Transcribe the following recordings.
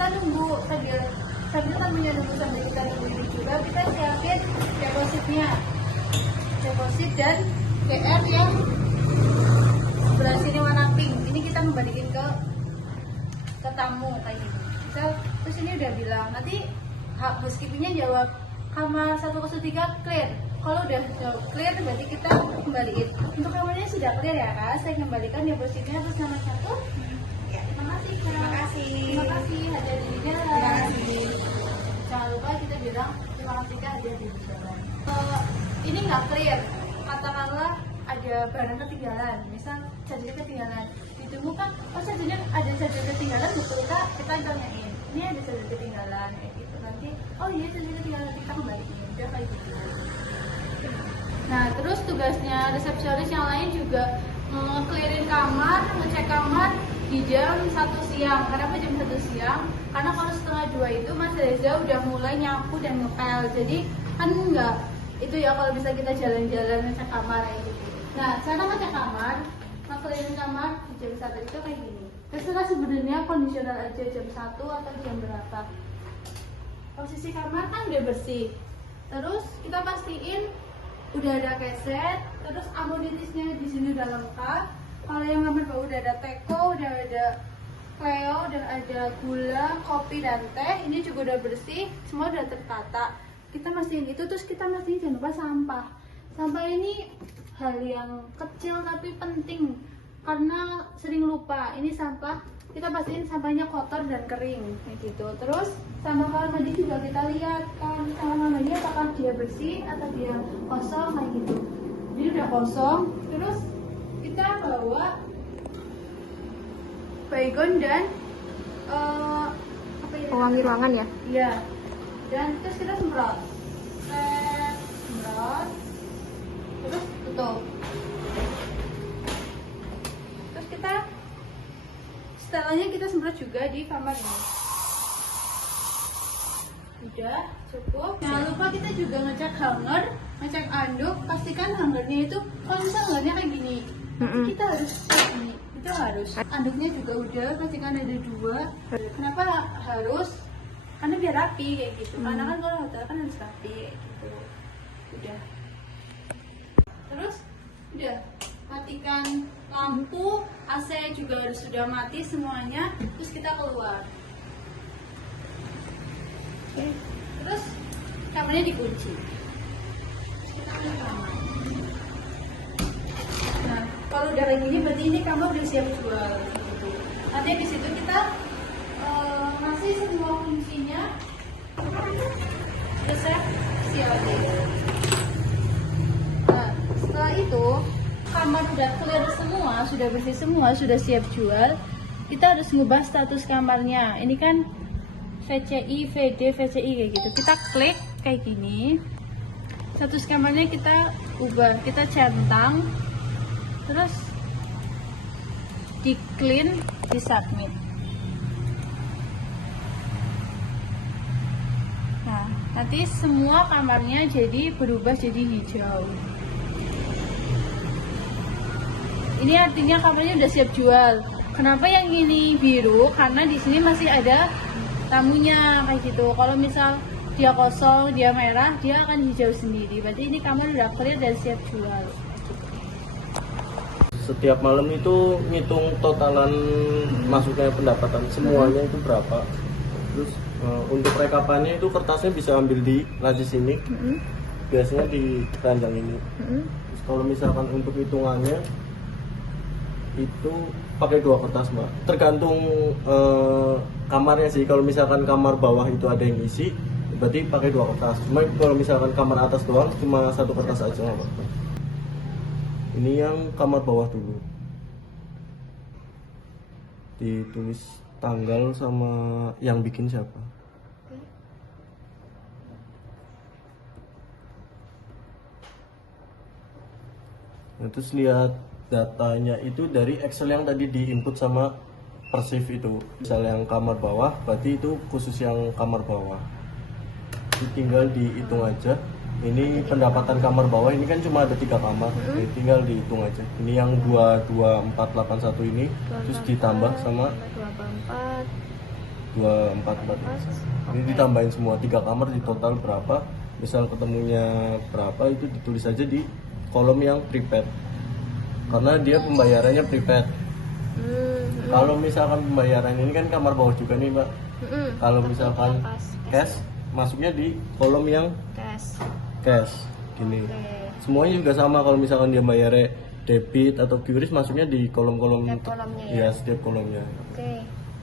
kita nunggu sambil tamunya nunggu sambil kita nunggu ini juga kita siapin deposit dan DR yang sebelah sini warna pink. Ini kita membalikin ke tamu kayak gini. Terus ini udah bilang nanti housekeepingnya jawab kamar 103 clear. Kalau udah clear berarti kita kembaliin. Untuk kamarnya sudah clear ya kak. Saya kembalikan depositnya atas nama satu. Ya, terima kasih kak. Terima kasih. Terima kasih hadir di jalan. Terima kasih. Jangan lupa kita bilang terima kasih kak hadir di jalan. Ini nggak clear. Katakanlah ada barang ketinggalan, misal charger ketinggalan. Ditunggu kan, oh chargernya ada charger ketinggalan, betul kak? Kita tanyain, ini ada charger ketinggalan kayak gitu. Nanti, oh iya charger ketinggalan, kita kembaliin. Udah kayak gitu. Nah terus tugasnya resepsionis yang lain juga clearin kamar, ngecek kamar di jam 1 siang. Kenapa jam 1 siang? Karena kalau setengah 2 itu Mas Reza udah mulai nyapu dan ngepel. Jadi kan enggak itu ya kalau bisa kita jalan-jalan ngecek kamar kayak gitu. Nah cara ngecek kamar, clearin kamar di jam 1 itu kayak gini. Terserah sebenarnya kondisional aja jam 1 atau jam berapa. Posisi kamar kan udah bersih. Terus kita pastiin udah ada keset, terus amenitisnya di sini udah lengkap. Kalau yang kamar bawah udah ada teko, udah ada Cleo, dan ada gula, kopi dan teh. Ini juga udah bersih, semua udah tertata. Kita mastiin itu, terus kita mastiin jangan lupa sampah. Sampah ini hal yang kecil tapi penting karena sering lupa. Ini sampah, kita pastiin sampahnya kotor dan kering kayak gitu. Terus sampah kamar mandi juga kita lihat kan kamar mandi apakah dia bersih atau dia kosong kayak gitu. Ini udah kosong, terus kita bawa baygon dan apa ya? Pewangi ruangan ya? Iya. Dan terus kita semprot. Semprot. Terus tutup. Terus kita setelahnya kita semprot juga di kamar ini. Udah cukup. Jangan lupa kita juga ngecek hanger, ngecek anduk, pastikan hangernya itu kalau misalnya hangernya kayak gini, kita harus kayak gini. Itu harus. Anduknya juga udah, pastikan ada 2. Kenapa harus? Karena biar rapi kayak gitu. Karena kan kalau hotel kan harus rapi kayak gitu. Udah. Terus udah matikan lampu, AC juga harus sudah mati semuanya. Terus kita keluar. Terus kamarnya dikunci. Kita ke kamar. Nah, kalau udah kayak gini berarti ini kamar udah siap jual gitu. Nanti di situ kita masih semua kuncinya resep siap. Nah, setelah itu kamar udah clear semua, sudah bersih semua, sudah siap jual. Kita harus ngubah status kamarnya. Ini kan VCI, VD, VCI kayak gitu. Kita klik kayak gini. Status kamarnya kita ubah, kita centang. Terus di clean, di submit. Nah, nanti semua kamarnya jadi berubah jadi hijau. Ini artinya kamarnya udah siap jual. Kenapa yang ini biru? Karena di sini masih ada tamunya kayak gitu. Kalau misal dia kosong, dia merah, dia akan hijau sendiri. Berarti ini kamar udah clear dan siap jual. Setiap malam itu ngitung totalan masuknya pendapatan semuanya itu berapa. Terus untuk rekapannya itu kertasnya bisa ambil di laci sini. Biasanya di keranjang ini. Terus kalau misalkan untuk hitungannya itu pakai 2 kertas mbak. Tergantung kamarnya sih. Kalau misalkan kamar bawah itu ada yang isi, berarti pakai 2 kertas. Cuma kalau misalkan kamar atas doang cuma 1 kertas aja mbak. Ini yang kamar bawah dulu. Ditulis tanggal sama yang bikin siapa. Nah, terus lihat datanya itu dari Excel yang tadi diinput sama Persif itu. Misal yang kamar bawah, berarti itu khusus yang kamar bawah. Jadi tinggal dihitung aja. Ini pendapatan kamar bawah, ini kan cuma ada 3 kamar. Jadi tinggal dihitung aja. Ini yang 22481 ini, terus ditambah sama 284 24 ini ditambahin semua 3 kamar di total berapa, misal ketemunya berapa itu ditulis aja di kolom yang prepaid karena dia pembayarannya prepaid. Kalau misalkan pembayaran ini kan kamar bawah juga nih Mbak. Kalau misalkan cash masuknya di kolom yang cash gini. Semuanya juga sama, kalau misalkan dia bayarnya debit atau QRIS masuknya di kolom-kolom ya, setiap kolomnya.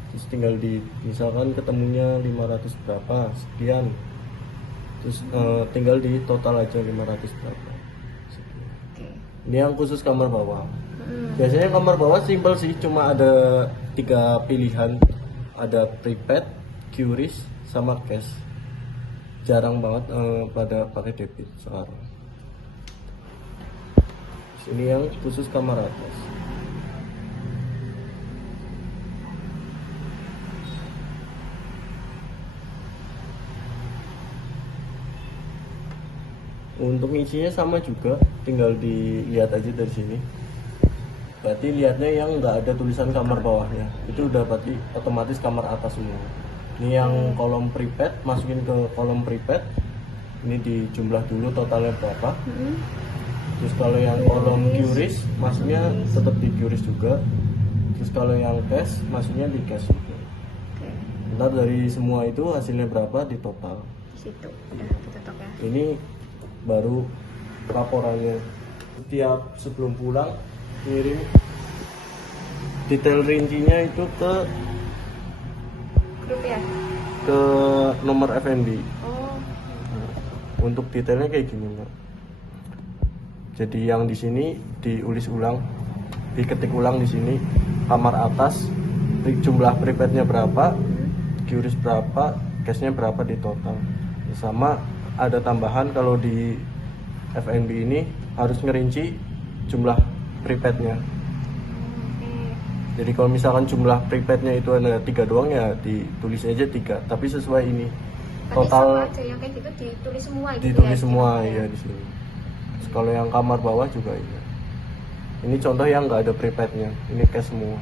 Terus tinggal di misalkan ketemunya 500 berapa sekian, terus tinggal di total aja 500 berapa sekian. Ini yang khusus kamar bawah. Biasanya kamar bawah simpel sih, cuma ada 3 pilihan, ada prepaid, QRIS, sama cash. Jarang banget pada pakai debit sekarang. Ini yang khusus kamar atas. Untuk isinya sama juga, tinggal dilihat aja dari sini. Berarti lihatnya yang nggak ada tulisan kamar bawahnya, itu udah berarti otomatis kamar atas semua. Ini yang kolom prepaid, masukin ke kolom prepaid. Ini dijumlah dulu totalnya berapa. Terus kalau yang kolom QRIS masuknya tetap di QRIS juga. Terus kalau yang cash masuknya di cash juga. Ntar dari semua itu hasilnya berapa di total. Di situ udah ditutup ya. Ini baru laporannya. Setiap sebelum pulang kirim detail rincinya itu ke Grup ya? ke nomor FNB. Oh. Untuk detailnya kayak gini Mbak. Jadi yang di sini diulis ulang, diketik ulang di sini kamar atas, jumlah prepaidnya berapa, QRIS berapa, cashnya berapa di total. Sama ada tambahan kalau di FNB ini harus ngerinci jumlah prepaidnya. Jadi kalau misalkan jumlah prepaidnya itu ada 3 doang ya ditulis aja 3, tapi sesuai ini total aja yang kayak gitu ditulis semua gitu ditulis ya, semua gitu ya di sini. Terus kalau yang kamar bawah juga iya. Ini contoh yang nggak ada prepaidnya, ini cash semua.